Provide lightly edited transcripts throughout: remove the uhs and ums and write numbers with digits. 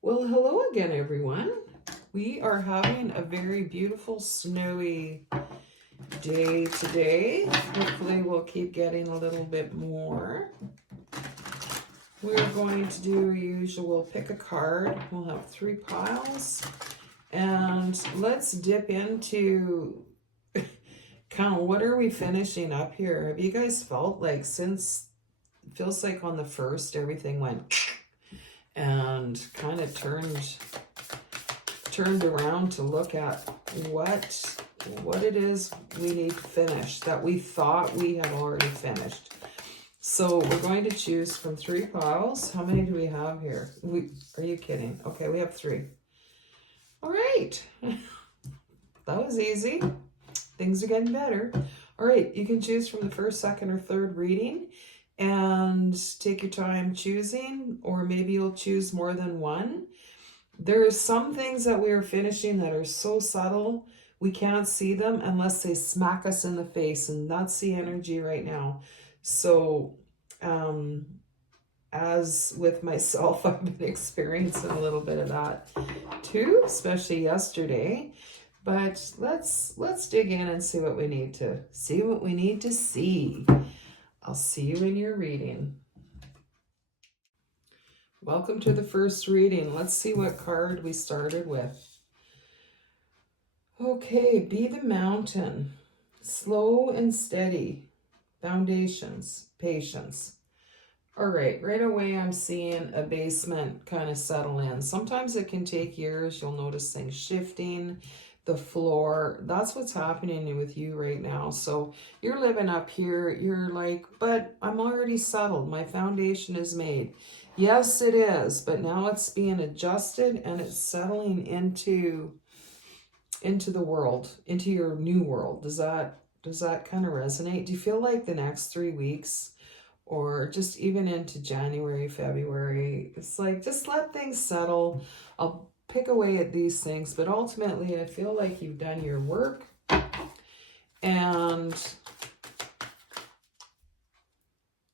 Well, hello again, everyone. We are having a very beautiful snowy day today. Hopefully, we'll keep getting a little bit more. We're going to do a usual pick a card. We'll have 3 piles. And let's dip into kind of what are we finishing up here? Have you guys felt like since it feels like on the first everything went and kind of turned around to look at what it is we need to finish that we thought we had already finished. So we're going to choose from 3 piles. How many do we have here? Are you kidding? Okay, we have 3. All right. That was easy. Things are getting better. All right, you can choose from the first, second, or third reading and take your time choosing, or maybe you'll choose more than one. There are some things that we are finishing that are so subtle we can't see them unless they smack us in the face, and that's the energy right now. So as with myself, I've been experiencing a little bit of that too, especially yesterday. But let's dig in and see what we need to see. I'll see you in your reading. Welcome to the first reading. Let's see what card we started with. Okay, be the mountain. Slow and steady. Foundations. Patience. All right, right away I'm seeing a basement kind of settle in. Sometimes it can take years. You'll notice things shifting, the floor. That's what's happening with you right now. So you're living up here. You're like, but I'm already settled. My foundation is made. Yes, it is, but now it's being adjusted and it's settling into the world, into your new world. Does that kind of resonate? Do you feel like the next 3 weeks or just even into January, February, it's like just let things settle. I'll pick away at these things, but ultimately I feel like you've done your work, and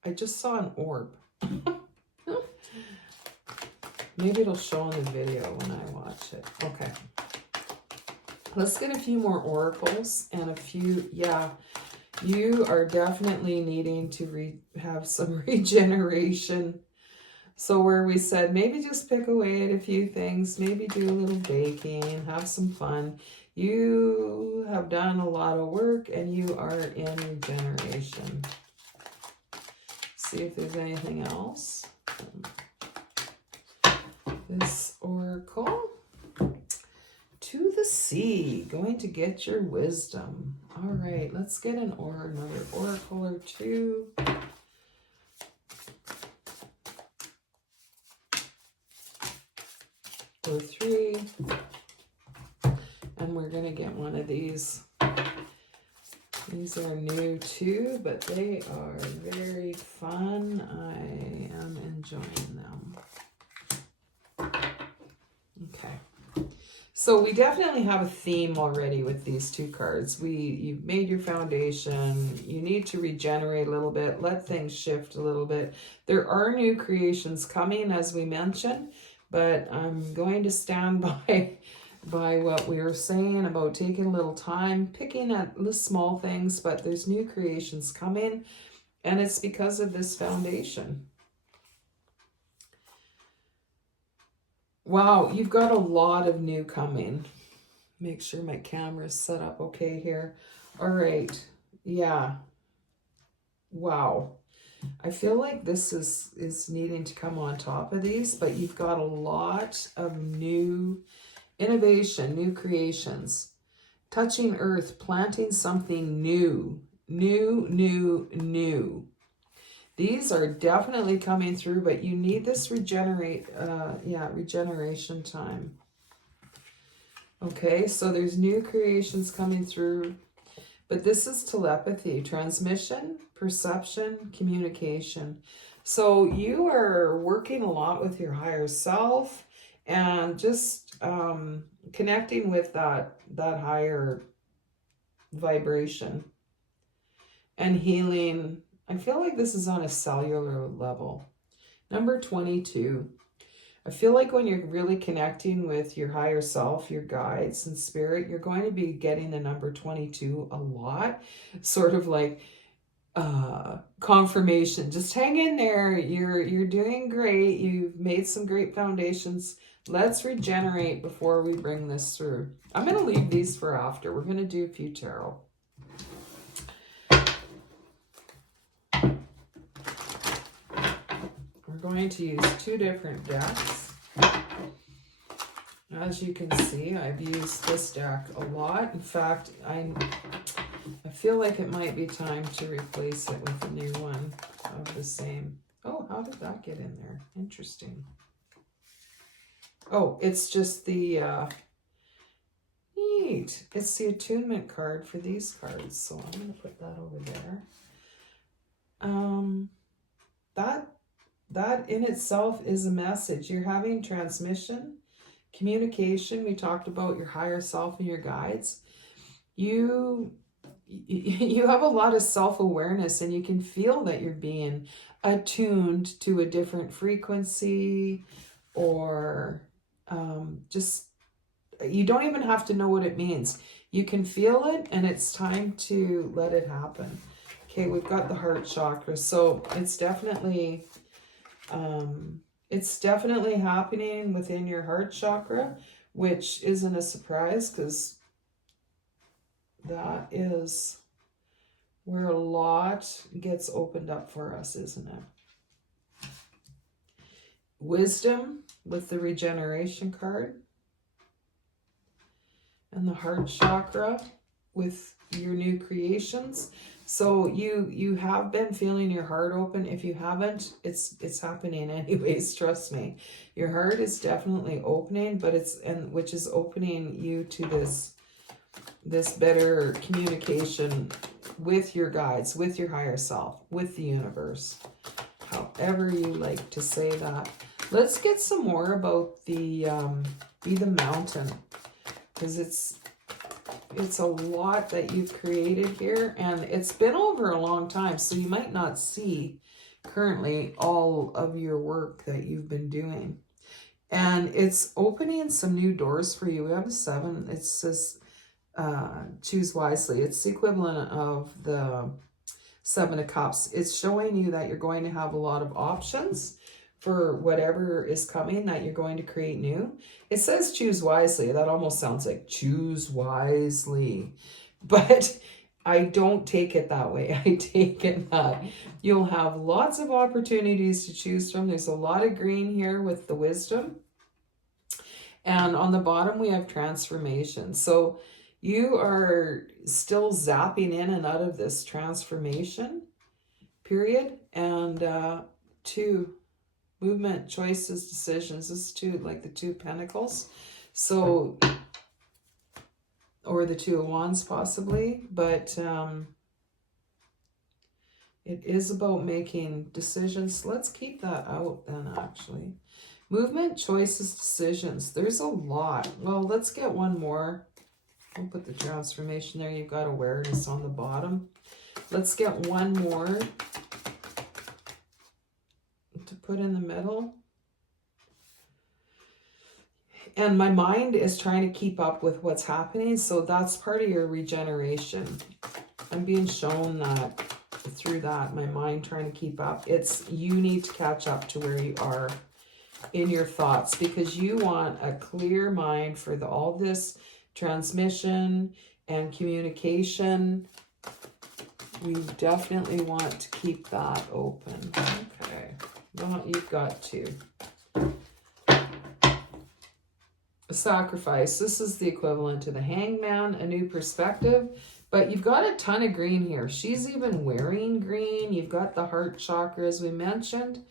I just saw an orb. Maybe it'll show in the video when I watch it. Okay. Let's get a few more oracles and a few, yeah, you are definitely needing to have some regeneration. So where we said maybe just pick away at a few things, maybe do a little baking, have some fun. You have done a lot of work and you are in regeneration. See if there's anything else. This oracle. To the sea, going to get your wisdom. All right, let's get another oracle or two. Or 3. And we're going to get one of these. These are new too, but they are very fun. I am enjoying them. Okay. So we definitely have a theme already with these 2 cards. You've made your foundation. You need to regenerate a little bit, let things shift a little bit. There are new creations coming, as we mentioned, but I'm going to stand by what we were saying about taking a little time, picking at the small things, but there's new creations coming, and it's because of this foundation. Wow, you've got a lot of new coming. Make sure my camera's set up okay here. All right. Yeah. Wow. I feel like this is needing to come on top of these, but you've got a lot of new innovation, new creations. Touching earth, planting something new. New. These are definitely coming through, but you need this regeneration time. Okay, so there's new creations coming through, but this is telepathy, transmission, perception, communication. So you are working a lot with your higher self and just connecting with that higher vibration and healing. I feel like this is on a cellular level. Number 22. I feel like when you're really connecting with your higher self, your guides and spirit, you're going to be getting the number 22 a lot. Sort of like confirmation. Just hang in there. You're doing great. You've made some great foundations. Let's regenerate before we bring this through. I'm going to leave these for after. We're going to do a few tarot. We're going to use 2 different decks. As you can see, I've used this deck a lot. In fact, I feel like it might be time to replace it with a new one of the same. Oh, how did that get in there? Interesting. Oh, it's just the, neat. It's the attunement card for these cards. So I'm going to put that over there. That in itself is a message. You're having transmission, communication. We talked about your higher self and your guides. You have a lot of self-awareness, and you can feel that you're being attuned to a different frequency, or just, you don't even have to know what it means. You can feel it, and it's time to let it happen. Okay, we've got the heart chakra, so it's definitely happening within your heart chakra, which isn't a surprise, because that is where a lot gets opened up for us, isn't it? Wisdom with the regeneration card, and the heart chakra with your new creations. So you have been feeling your heart open. If you haven't, it's happening anyways, trust me. Your heart is definitely opening, but which is opening you to this better communication with your guides, with your higher self, with the universe, however you like to say that. Let's get some more about the be the mountain, because it's a lot that you've created here, and it's been over a long time, so you might not see currently all of your work that you've been doing, and it's opening some new doors for you. We have a 7. It says choose wisely. It's the equivalent of the 7 of Cups. It's showing you that you're going to have a lot of options for whatever is coming that you're going to create new. It says choose wisely. That almost sounds like choose wisely, but I don't take it that way. I take it that you'll have lots of opportunities to choose from. There's a lot of green here with the wisdom, and on the bottom we have transformation. So you are still zapping in and out of this transformation period. And 2, movement, choices, decisions. This is 2, like the 2 Pentacles. So, or the 2 of Wands possibly. But it is about making decisions. Let's keep that out then, actually. Movement, choices, decisions. There's a lot. Well, let's get one more. I'll put the transformation there. You've got awareness on the bottom. Let's get one more to put in the middle. And my mind is trying to keep up with what's happening, so that's part of your regeneration. I'm being shown that through that, my mind trying to keep up. It's you need to catch up to where you are in your thoughts, because you want a clear mind for all this transmission and communication. We definitely want to keep that open. Okay, well, you've got to. A sacrifice. This is the equivalent to the Hangman, a new perspective. But you've got a ton of green here. She's even wearing green. You've got the heart chakra, as we mentioned.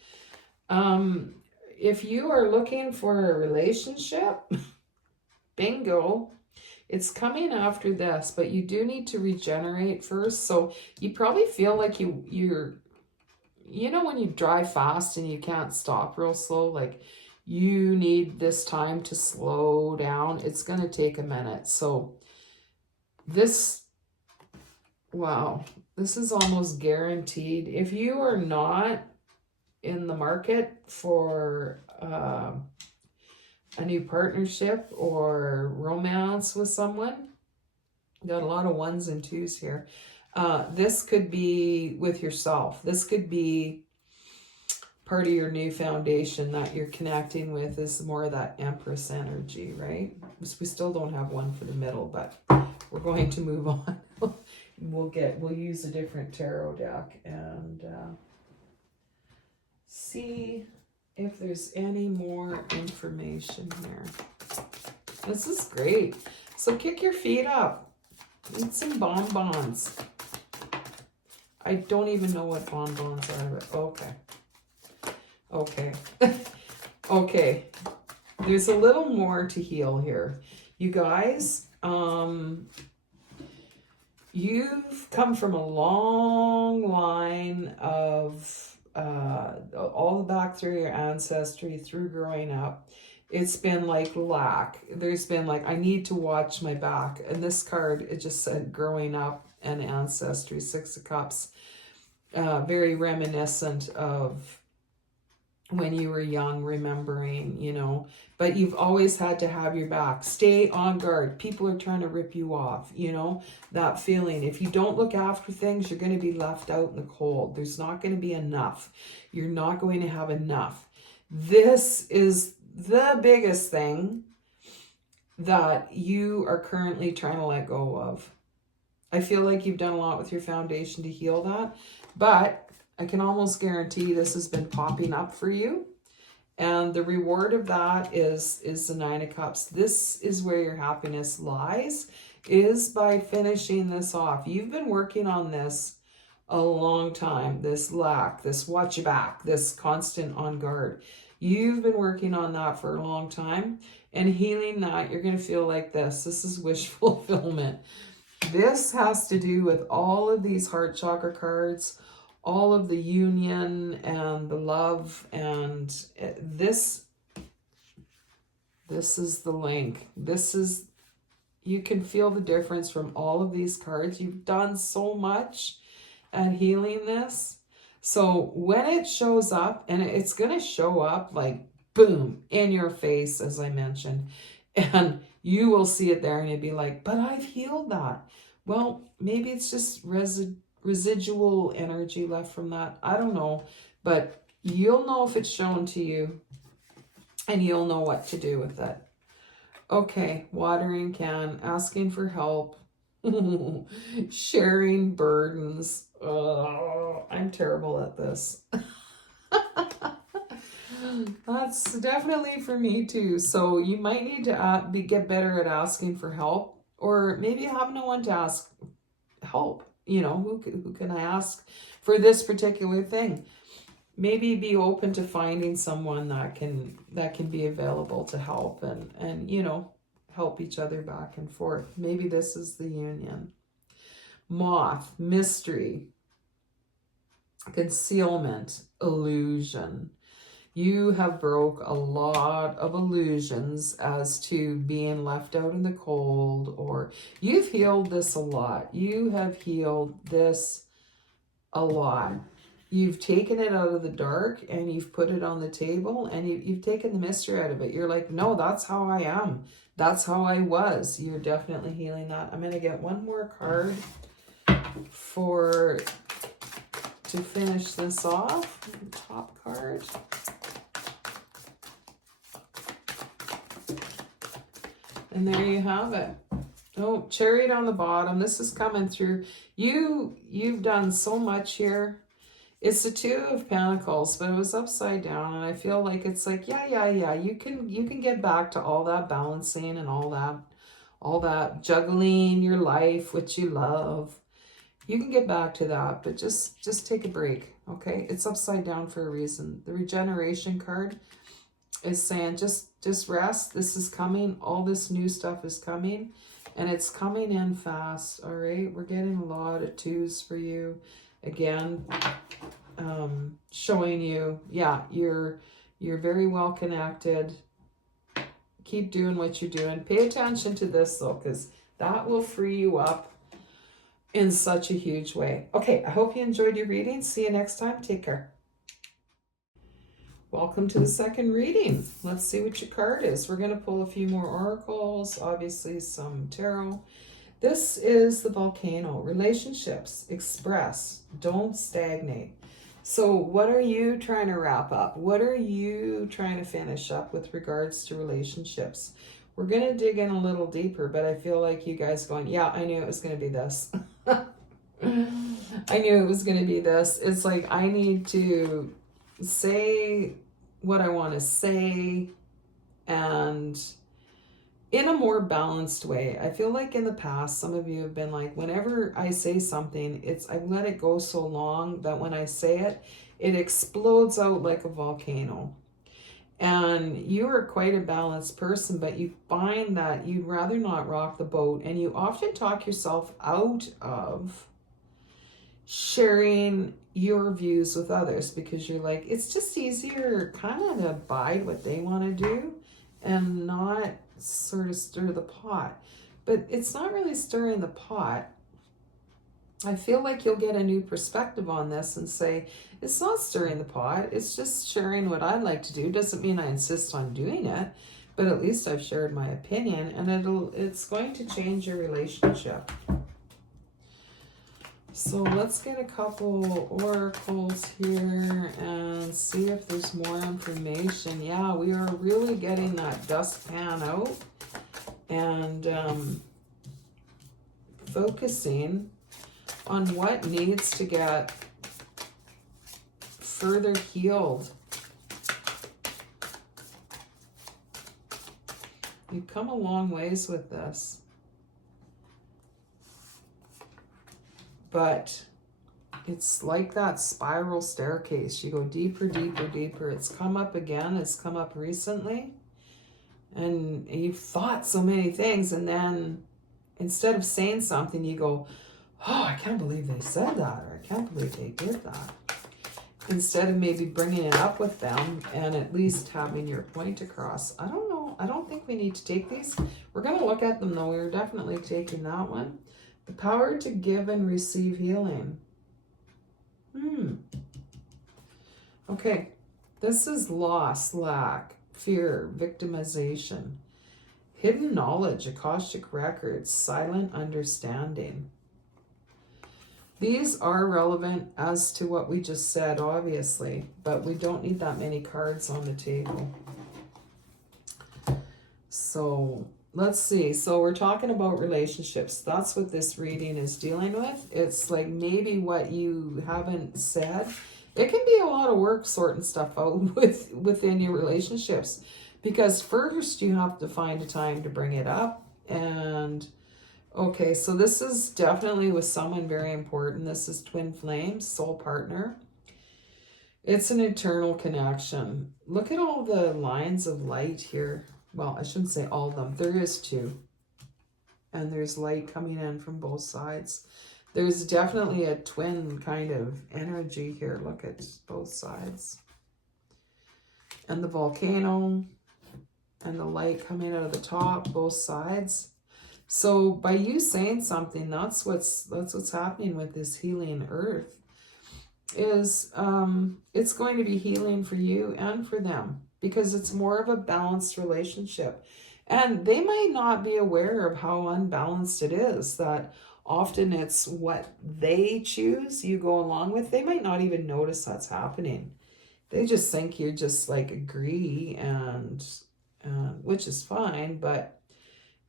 If you are looking for a relationship, bingo. It's coming after this, but you do need to regenerate first. So you probably feel like you're, you know, when you drive fast and you can't stop real slow, like you need this time to slow down. It's going to take a minute. So this, wow, this is almost guaranteed. If you are not in the market for a new partnership or romance with someone. Got a lot of 1s and 2s here. This could be with yourself. This could be part of your new foundation that you're connecting with, is more of that Empress energy, right? We still don't have one for the middle, but we're going to move on. We'll use a different tarot deck and see if there's any more information here. This is great. So kick your feet up. Eat some bonbons. I don't even know what bonbons are, but okay. Okay. Okay. There's a little more to heal here. You guys, you've come from a long line of all the back through your ancestry, through growing up. It's been like lack. There's been like, I need to watch my back. And this card, it just said growing up and ancestry, 6 of Cups. Very reminiscent of when you were young, remembering, you know, but you've always had to have your back. Stay on guard. People are trying to rip you off, you know, that feeling. If you don't look after things, you're going to be left out in the cold. There's not going to be enough. You're not going to have enough. This is the biggest thing that you are currently trying to let go of. I feel like you've done a lot with your foundation to heal that, but I can almost guarantee this has been popping up for you. And the reward of that is the 9 of Cups. This is where your happiness lies, is by finishing this off. You've been working on this a long time. This lack, this watch your back, this constant on guard. You've been working on that for a long time, and healing that, you're going to feel like this. This is wish fulfillment. This has to do with all of these heart chakra cards, all of the union and the love, and this is the link. This is, you can feel the difference from all of these cards. You've done so much at healing this. So when it shows up, and it's going to show up like boom in your face, as I mentioned, and you will see it there and you'll be like, but I've healed that. Well, maybe it's just residual energy left from that. I don't know, but you'll know if it's shown to you, and you'll know what to do with it. Okay, watering can, asking for help, sharing burdens. I'm terrible at this. That's definitely for me too. So you might need to get better at asking for help, or maybe you have no one to ask help. You know, who can I ask for this particular thing? Maybe be open to finding someone that can be available to help, and you know, help each other back and forth. Maybe this is the union. Moth, mystery, concealment, illusion. You have broke a lot of illusions as to being left out in the cold, or you've healed this a lot. You have healed this a lot. You've taken it out of the dark and you've put it on the table, and you've taken the mystery out of it. You're like, no, that's how I am. That's how I was. You're definitely healing that. I'm going to get one more card to finish this off. Top card. And there you have it. Oh, chariot on the bottom. This is coming through. You've done so much here. It's the 2 of Pentacles, but it was upside down, and I feel like it's like, yeah. You can get back to all that balancing and all that juggling your life, which you love. You can get back to that, but just take a break, okay? It's upside down for a reason. The regeneration card is saying just rest. This is coming. All this new stuff is coming, and it's coming in fast. All right, we're getting a lot of 2s for you again, showing you, yeah, you're very well connected. Keep doing what you're doing. Pay attention to this though, because that will free you up in such a huge way. Okay, I hope you enjoyed your reading. See you next time. Take care. Welcome to the second reading. Let's see what your card is. We're going to pull a few more oracles, obviously some tarot. This is the volcano. Relationships, express, don't stagnate. So what are you trying to wrap up? What are you trying to finish up with regards to relationships? We're going to dig in a little deeper, but I feel like you guys going, yeah, I knew it was going to be this. I knew it was going to be this. It's like I need to say what I want to say and in a more balanced way. I feel like in the past, some of you have been like, whenever I say something, I've let it go so long that when I say it, it explodes out like a volcano. And you are quite a balanced person, but you find that you'd rather not rock the boat, and you often talk yourself out of sharing your views with others because you're like, it's just easier kind of to abide what they want to do and not sort of stir the pot. But it's not really stirring the pot. I feel like you'll get a new perspective on this and say, it's not stirring the pot, it's just sharing what I like to do. Doesn't mean I insist on doing it, but at least I've shared my opinion, and it's going to change your relationship. So let's get a couple oracles here and see if there's more information. Yeah, we are really getting that dustpan out and focusing on what needs to get further healed. You've come a long ways with this. But it's like that spiral staircase. You go deeper, deeper, deeper. It's come up again. It's come up recently. And you've thought so many things. And then instead of saying something, you go, oh, I can't believe they said that. Or I can't believe they did that. Instead of maybe bringing it up with them and at least having your point across. I don't know. I don't think we need to take these. We're going to look at them though. We're definitely taking that one. The power to give and receive healing. Okay. This is loss, lack, fear, victimization, hidden knowledge, Akashic records, silent understanding. These are relevant as to what we just said, obviously, but we don't need that many cards on the table. So let's see. So we're talking about relationships. That's what this reading is dealing with. It's like maybe what you haven't said. It can be a lot of work sorting stuff out within your relationships, because first you have to find a time to bring it up. And okay, so this is definitely with someone very important. This is twin flames, soul partner. It's an eternal connection. Look at all the lines of light here. Well, I shouldn't say all of them. There is two. And there's light coming in from both sides. There's definitely a twin kind of energy here. Look at both sides. And the volcano and the light coming out of the top, both sides. So by you saying something, that's what's happening with this healing earth. Is it's going to be healing for you and for them, because it's more of a balanced relationship. And they might not be aware of how unbalanced it is, that often it's what they choose you go along with. They might not even notice that's happening. They just think you just like agree, and which is fine, but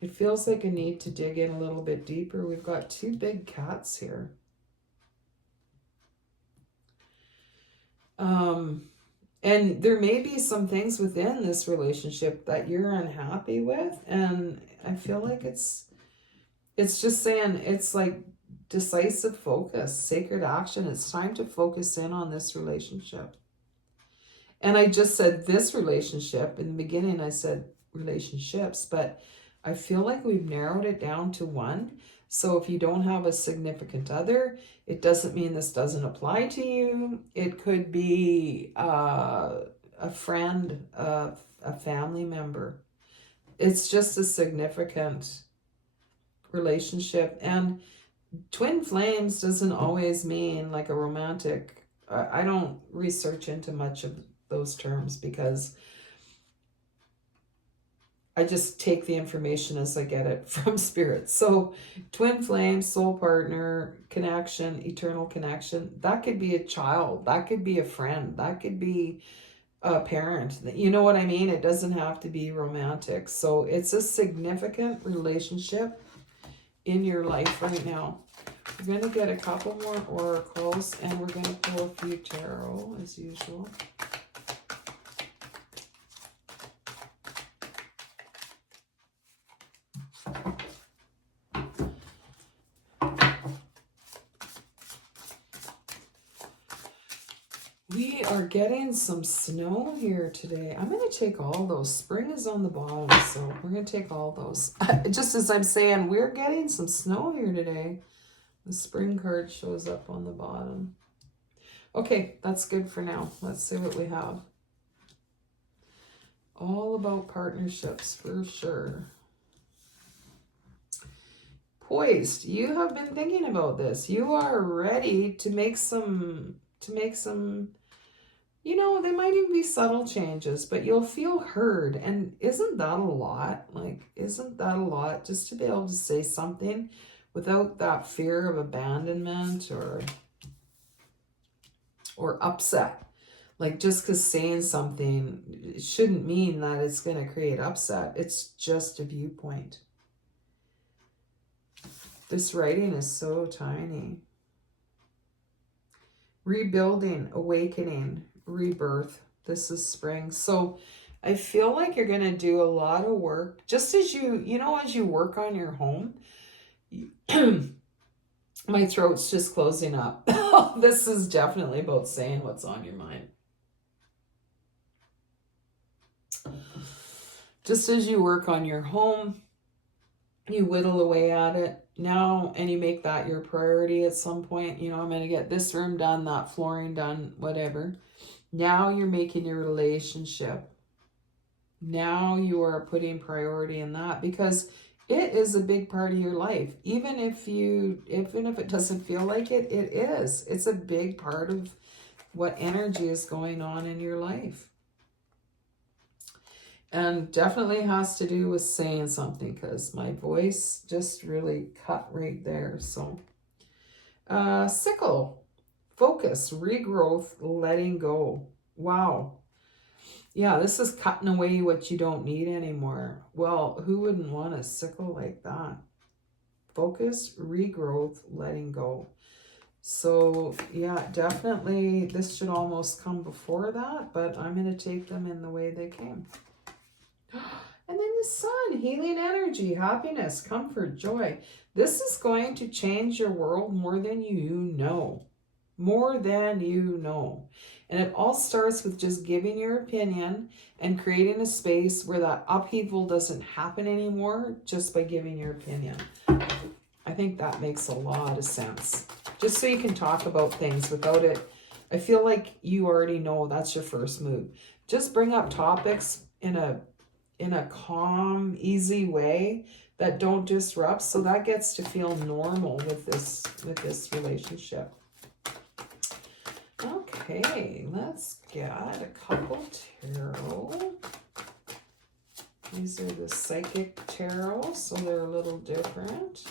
it feels like a need to dig in a little bit deeper. We've got two big cats here. And there may be some things within this relationship that you're unhappy with. And I feel like it's just saying, it's like decisive focus, sacred action. It's time to focus in on this relationship. And I just said this relationship. In the beginning, I said relationships, but I feel like we've narrowed it down to one. So if you don't have a significant other, it doesn't mean this doesn't apply to you. It could be a friend, a family member. It's just a significant relationship. And twin flames doesn't always mean like a romantic. I don't research into much of those terms because I just take the information as I get it from spirit. So twin flame, soul partner, connection, eternal connection, that could be a child, that could be a friend, that could be a parent. You know what I mean? It doesn't have to be romantic. So it's a significant relationship in your life right now. We're going to get a couple more oracles and we're going to pull a few tarot as usual. We are getting some snow here today. I'm going to take all those. Spring is on the bottom, so we're going to take all those. Just as I'm saying, we're getting some snow here today. The spring card shows up on the bottom. Okay, that's good for now. Let's see what we have. All about partnerships for sure. Poised, you have been thinking about this. You are ready to make some, you know, there might even be subtle changes, but you'll feel heard. And isn't that a lot? Like, isn't that a lot just to be able to say something without that fear of abandonment or upset? Like, just because saying something shouldn't mean that it's going to create upset. It's just a viewpoint. This writing is so tiny. Rebuilding, awakening, rebirth. This is spring. So I feel like you're going to do a lot of work. Just as as you work on your home. My throat's just closing up. This is definitely about saying what's on your mind. Just as you work on your home, you whittle away at it now, and you make that your priority at some point. You know, I'm going to get this room done, that flooring done, whatever. Now you're making your relationship. Now you are putting priority in that because it is a big part of your life. Even if it doesn't feel like it, it is. It's a big part of what energy is going on in your life. And definitely has to do with saying something because my voice just really cut right there. So, sickle, focus, regrowth, letting go. Wow. Yeah, this is cutting away what you don't need anymore. Well, who wouldn't want a sickle like that? Focus, regrowth, letting go. So, yeah, definitely this should almost come before that, but I'm going to take them in the way they came. And then the sun, healing energy, happiness, comfort, joy. This is going to change your world more than you know. More than you know. And it all starts with just giving your opinion and creating a space where that upheaval doesn't happen anymore just by giving your opinion. I think that makes a lot of sense. Just so you can talk about things without it. I feel like you already know that's your first move. Just bring up topics in a calm, easy way that don't disrupt. So that gets to feel normal with this relationship. Okay, let's get a couple tarot. These are the psychic tarot, so they're a little different.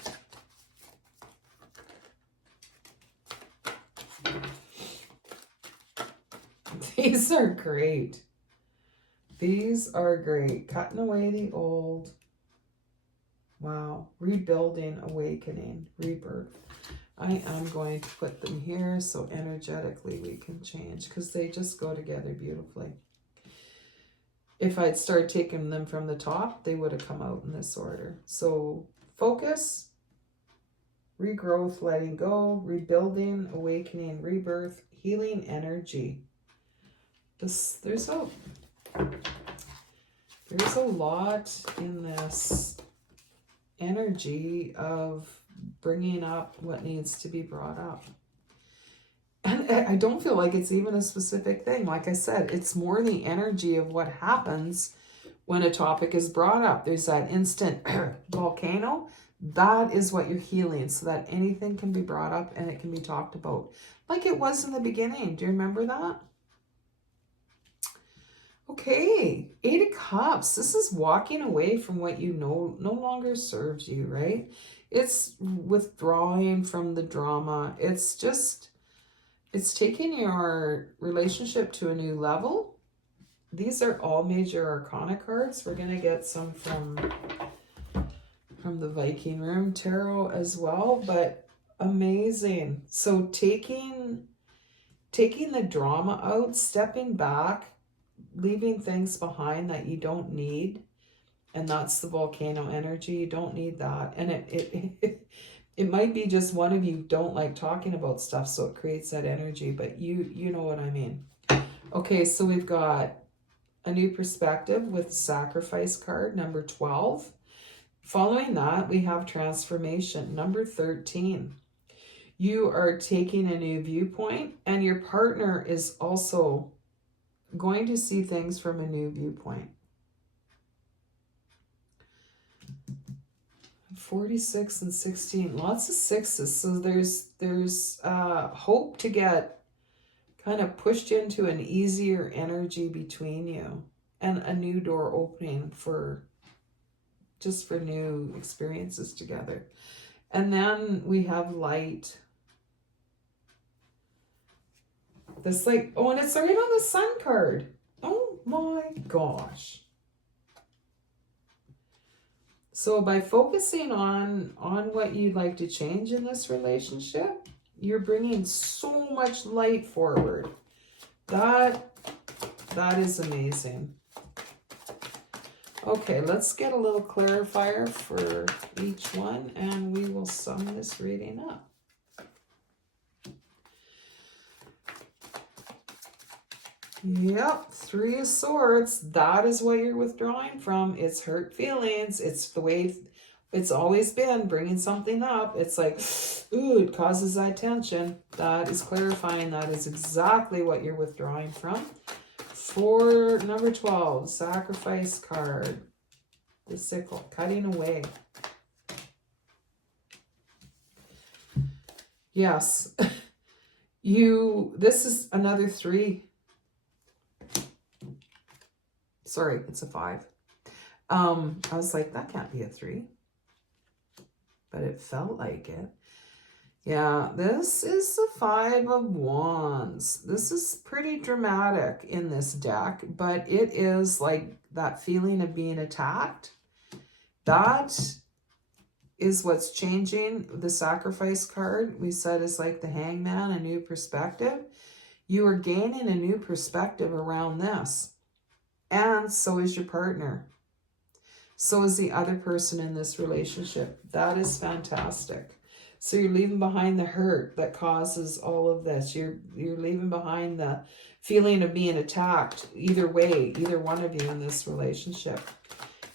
These are great. These are great. Cutting away the old. Wow. Rebuilding, awakening, rebirth. I am going to put them here so energetically we can change because they just go together beautifully. If I'd started taking them from the top, they would have come out in this order. So focus, regrowth, letting go, rebuilding, awakening, rebirth, healing energy. There's a lot in this energy of bringing up what needs to be brought up. And I don't feel like it's even a specific thing. Like I said, it's more the energy of what happens when a topic is brought up. There's that instant volcano. That is what you're healing so that anything can be brought up and it can be talked about. Like it was in the beginning. Do you remember that? Okay, Eight of Cups. This is walking away from what you know no longer serves you, right? It's withdrawing from the drama. It's just, it's taking your relationship to a new level. These are all major arcana cards. We're going to get some from the Viking Room Tarot as well, but amazing. So taking the drama out, stepping back, leaving things behind that you don't need, and that's the volcano energy. You don't need that, and it might be just one of you don't like talking about stuff, so it creates that energy, but you know what I mean. Okay, so we've got a new perspective with the sacrifice card, number 12. Following that, we have transformation, number 13. You are taking a new viewpoint, and your partner is also going to see things from a new viewpoint. 46 and 16, lots of sixes. So there's hope to get kind of pushed into an easier energy between you, and a new door opening for new experiences together. And then we have light. This like, oh, and it's right on the Sun card. Oh my gosh. So by focusing on what you'd like to change in this relationship, you're bringing so much light forward. That is amazing. Okay, let's get a little clarifier for each one, and we will sum this reading up. Yep, Three of Swords. That is what you're withdrawing from. It's hurt feelings. It's the way it's always been, bringing something up. It's like, ooh, it causes that tension. That is clarifying. That is exactly what you're withdrawing from. For number 12, sacrifice card. The sickle, cutting away. Yes. This is another 3. Sorry, it's a 5. I was like, that can't be a 3. But it felt like it. Yeah, this is the 5 of Wands. This is pretty dramatic in this deck, but it is like that feeling of being attacked. That is what's changing. The sacrifice card, we said, is like the Hangman, a new perspective. You are gaining a new perspective around this. And so is your partner. So is the other person in this relationship. That is fantastic. So you're leaving behind the hurt that causes all of this. You're leaving behind the feeling of being attacked. Either way, either one of you in this relationship.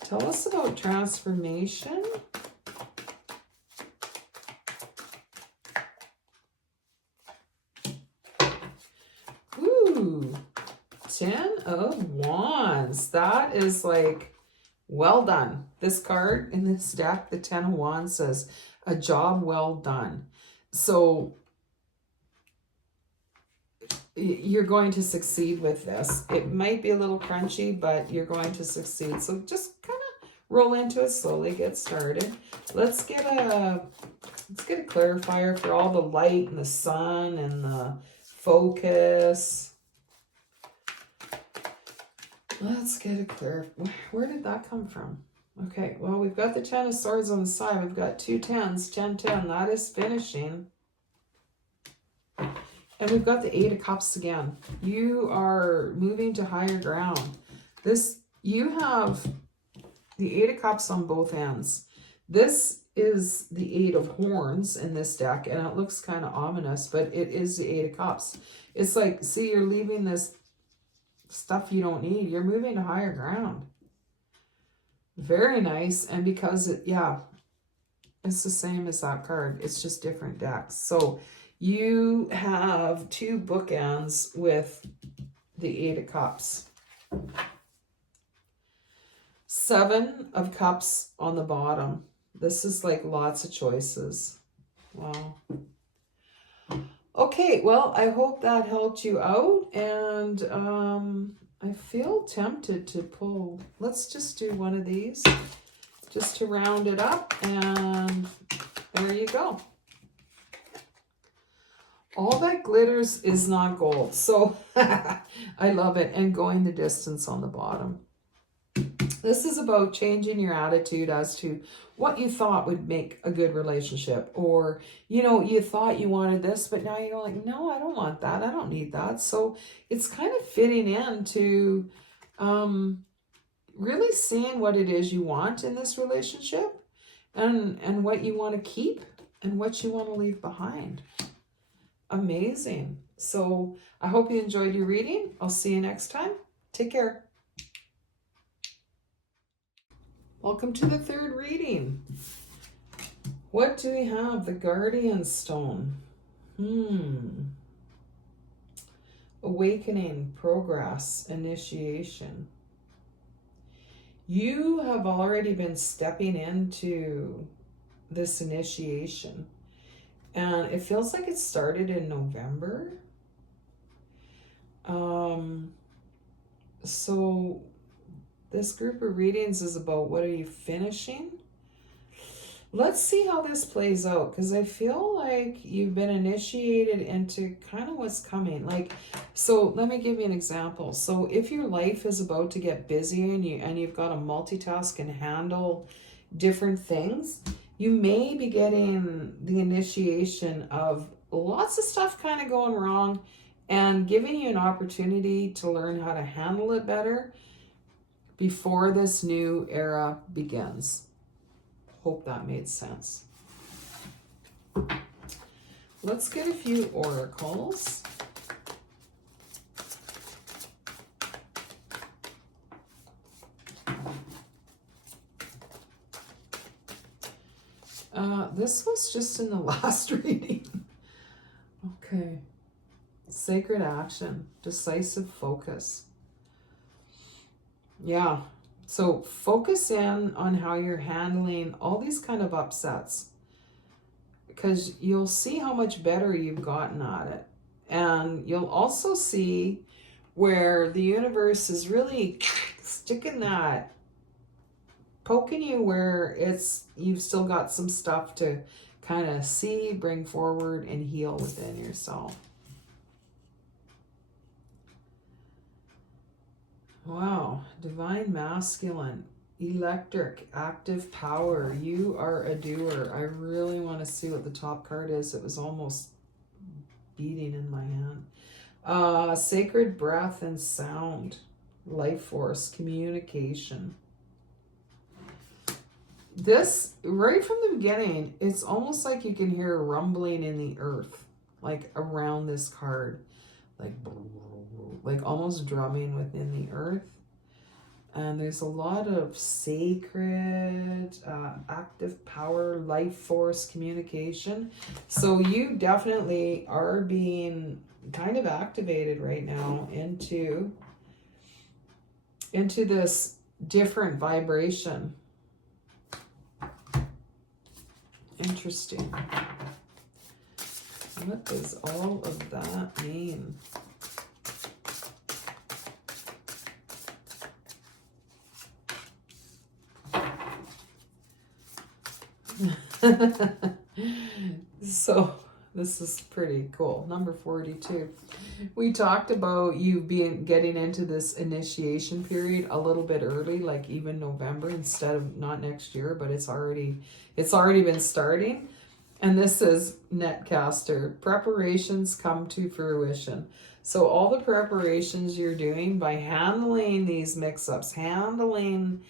Tell us about transformation. Ooh, 10 of Wands. That is like, well done. This card in this deck, the 10 of Wands, says, a job well done. So you're going to succeed with this. It might be a little crunchy, but you're going to succeed. So just kind of roll into it slowly, get started. Let's get a clarifier for all the light and the sun and the focus. Let's get a where did that come from? Okay, well, we've got the 10 of Swords on the side. We've got 2 10s, 10, 10. That is finishing. And we've got the 8 of Cups again. You are moving to higher ground. You have the 8 of Cups on both ends. This is the 8 of Horns in this deck, and it looks kind of ominous, but it is the 8 of Cups. It's like, see, you're leaving this stuff you don't need. You're moving to higher ground. Very nice. And because it's the same as that card. It's just different decks. So you have 2 bookends with the 8 of Cups. 7 of Cups on the bottom. This is like lots of choices. Wow. Okay, well, I hope that helped you out. And I feel tempted to pull. Let's just do one of these just to round it up, and there you go. All that glitters is not gold. So I love it. And going the distance on the bottom. This is about changing your attitude as to what you thought would make a good relationship. Or, you know, you thought you wanted this, but now you're like, no, I don't want that. I don't need that. So it's kind of fitting into really seeing what it is you want in this relationship, and what you want to keep and what you want to leave behind. Amazing. So I hope you enjoyed your reading. I'll see you next time. Take care. Welcome to the third reading. What do we have? The Guardian Stone. Awakening, progress, initiation. You have already been stepping into this initiation. And it feels like it started in November. So this group of readings is about what are you finishing? Let's see how this plays out, because I feel like you've been initiated into kind of what's coming. Like, so let me give you an example. So if your life is about to get busy and you've got to multitask and handle different things, you may be getting the initiation of lots of stuff kind of going wrong and giving you an opportunity to learn how to handle it better before this new era begins. Hope that made sense. Let's get a few oracles. This was just in the last reading. Okay. Sacred action, decisive focus. Yeah. So focus in on how you're handling all these kind of upsets, because you'll see how much better you've gotten at it. And you'll also see where the universe is really sticking that, poking you where you've still got some stuff to kind of see, bring forward, and heal within yourself. Wow, divine masculine, electric, active power. You are a doer. I really want to see what the top card is. It was almost beating in my hand. Sacred breath and sound, life force, communication. This, right from the beginning, it's almost like you can hear rumbling in the earth, like around this card, like almost drumming within the earth. And there's a lot of sacred, active power, life force, communication. So you definitely are being kind of activated right now into this different vibration. Interesting. What does all of that mean? So this is pretty cool. Number 42. We talked about you getting into this initiation period a little bit early, like even November instead of not next year, but it's already been starting. And this is Netcaster. Preparations come to fruition. So all the preparations you're doing by handling these mix-ups, handling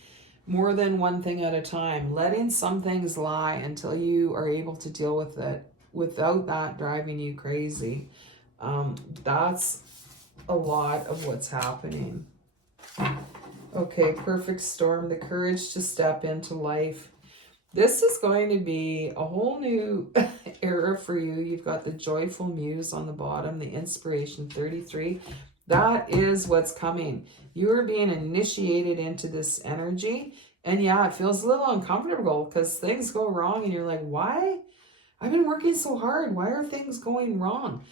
more than one thing at a time, letting some things lie until you are able to deal with it without that driving you crazy. That's a lot of what's happening. Okay, perfect storm, the courage to step into life. This is going to be a whole new era for you. You've got the joyful muse on the bottom, the inspiration 33. That is what's coming. You are being initiated into this energy. And yeah, it feels a little uncomfortable because things go wrong and you're like, why? I've been working so hard. Why are things going wrong?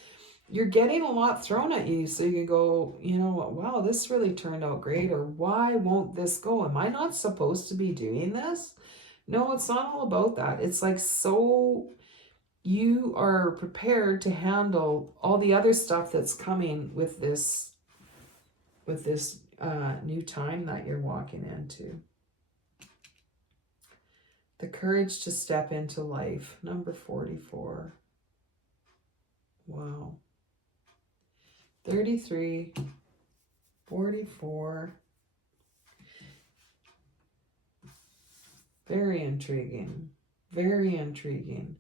you're getting a lot thrown at you. So you go, you know what, wow, this really turned out great. Or why won't this go? Am I not supposed to be doing this? No, it's not all about that. It's like, so you are prepared to handle all the other stuff that's coming with this new time that you're walking into. The courage to step into life, number 44. Wow. 33, 44. Very intriguing. Very intriguing.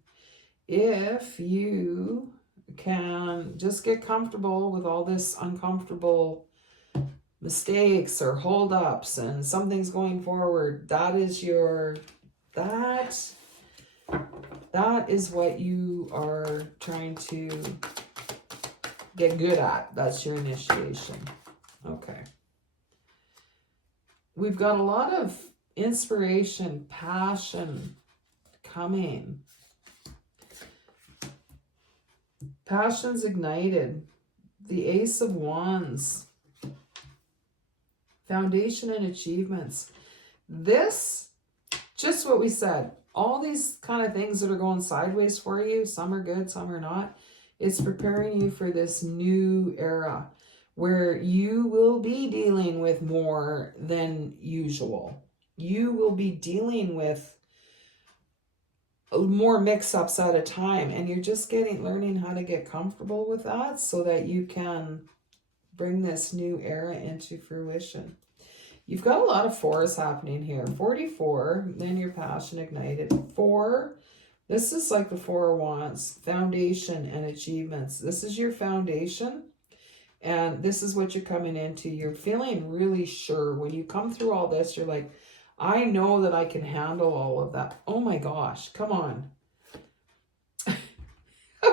If you can just get comfortable with all this uncomfortable mistakes or holdups and something's going forward, that is what you are trying to get good at. That's your initiation. Okay. We've got a lot of inspiration, passion coming. Passion's ignited. The Ace of Wands. Foundation and achievements. This, just what we said, all these kind of things that are going sideways for you, some are good, some are not, it's preparing you for this new era where you will be dealing with more than usual. You will be dealing with more mix-ups at a time, and you're just learning how to get comfortable with that so that you can bring this new era into fruition. You've got a lot of 4s happening here. 44, then your passion ignited. 4, this is like the 4 of Wands, foundation and achievements. This is your foundation, and this is what you're coming into. You're feeling really sure. When you come through all this, you're like, I know that I can handle all of that. Oh my gosh, come on.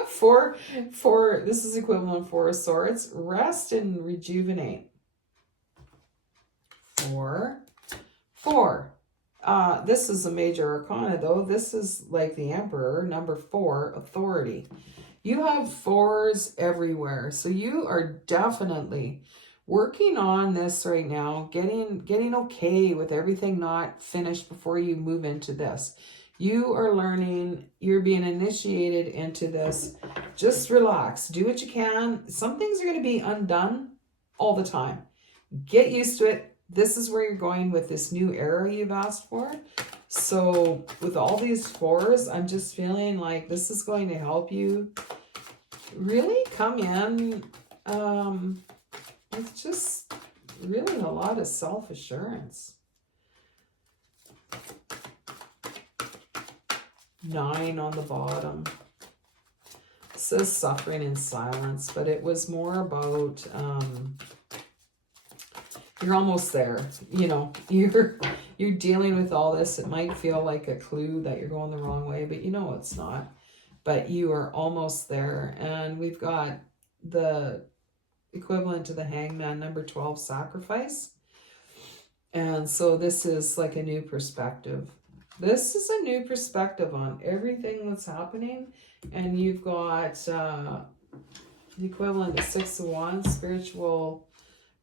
4, this is equivalent 4 of Swords. Rest and rejuvenate. 4. This is a major arcana though. This is like the Emperor, number 4, authority. You have 4s everywhere. So you are definitely working on this right now, getting okay with everything not finished before you move into this. You are learning, you're being initiated into this. Just relax, do what you can. Some things are going to be undone all the time. Get used to it. This is where you're going with this new era you've asked for. So with all these 4s, I'm just feeling like this is going to help you really come in with just really a lot of self-assurance. 9 on the bottom. It says suffering in silence, but it was more about you're almost there. You know, you're dealing with all this. It might feel like a clue that you're going the wrong way, but you know it's not. But you are almost there. And we've got the equivalent to the Hangman, number 12, sacrifice. And so this is like a new perspective. This is a new perspective on everything that's happening. And you've got the equivalent to 6 of Wands, spiritual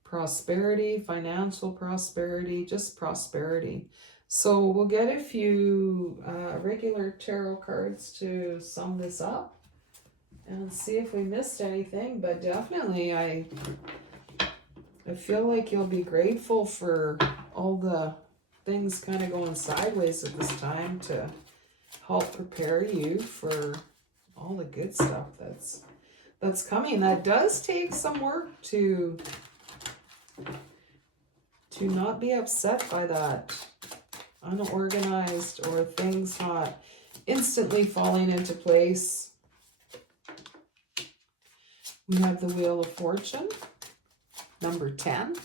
prosperity, financial prosperity, just prosperity. So we'll get a few regular tarot cards to sum this up and see if we missed anything. But definitely I feel like you'll be grateful for all the things kind of going sideways at this time to help prepare you for all the good stuff that's coming. That does take some work to not be upset by that unorganized or things not instantly falling into place. We have the Wheel of Fortune, number 10.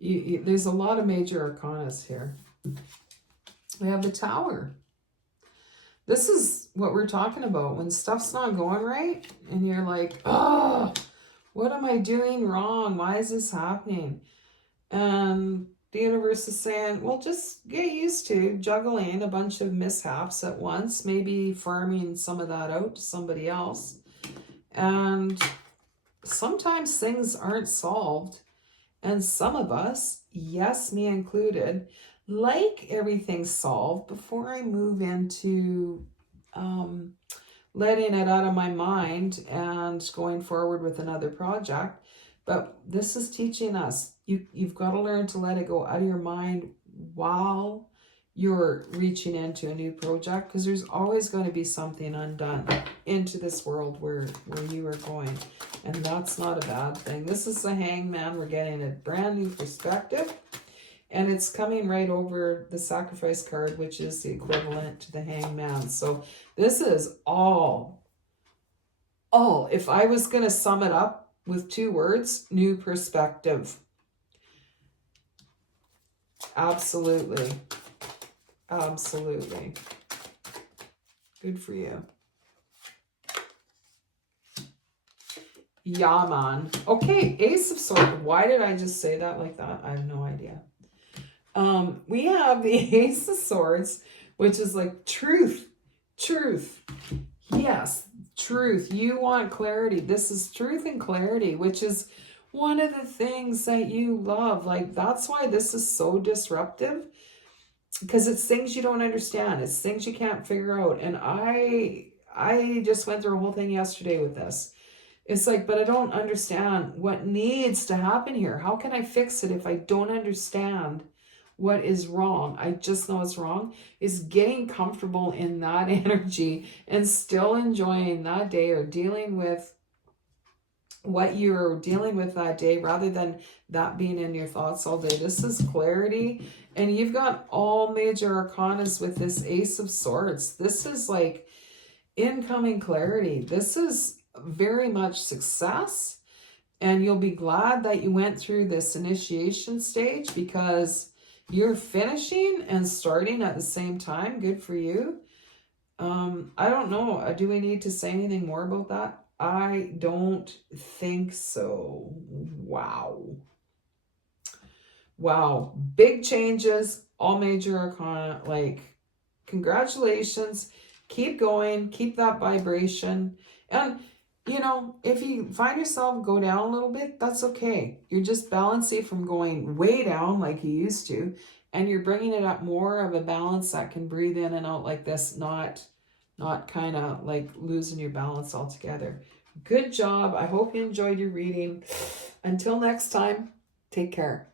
There's a lot of major arcanas here. We have the Tower. This is what we're talking about. When stuff's not going right and you're like, oh, what am I doing wrong? Why is this happening? And the universe is saying, well, just get used to juggling a bunch of mishaps at once, maybe farming some of that out to somebody else. And sometimes things aren't solved. And some of us, yes, me included, like everything solved before I move into letting it out of my mind and going forward with another project. But this is teaching us, you've got to learn to let it go out of your mind while you're reaching into a new project, because there's always going to be something undone into this world where you are going. And that's not a bad thing. This is the Hangman. We're getting a brand new perspective. And it's coming right over the Sacrifice card, which is the equivalent to the Hangman. So this is all, if I was going to sum it up with 2 words, new perspective. Absolutely. Absolutely. Good for you. Yeah, man. Okay, Ace of Swords. Why did I just say that like that? I have no idea. We have the Ace of Swords, which is like truth. Yes, truth. You want clarity. This is truth and clarity, which is one of the things that you love. Like, that's why this is so disruptive, because it's things you don't understand. It's things you can't figure out. And I just went through a whole thing yesterday with this. It's like, but I don't understand what needs to happen here. How can I fix it if I don't understand what is wrong? I just know it's wrong. Is getting comfortable in that energy and still enjoying that day, or dealing with what you're dealing with that day, rather than that being in your thoughts all day. This is clarity. And you've got all major arcanas with this Ace of Swords. This is like incoming clarity. This is very much success, and you'll be glad that you went through this initiation stage, because you're finishing and starting at the same time. Good for you. I don't know, do we need to say anything more about that? I don't think so. Wow, big changes, all major arcana. Like, congratulations, keep going, keep that vibration. And you know, if you find yourself go down a little bit, that's okay. You're just balancing from going way down like you used to, and you're bringing it up more of a balance that can breathe in and out like this, not kind of like losing your balance altogether. Good job. I hope you enjoyed your reading. Until next time, take care.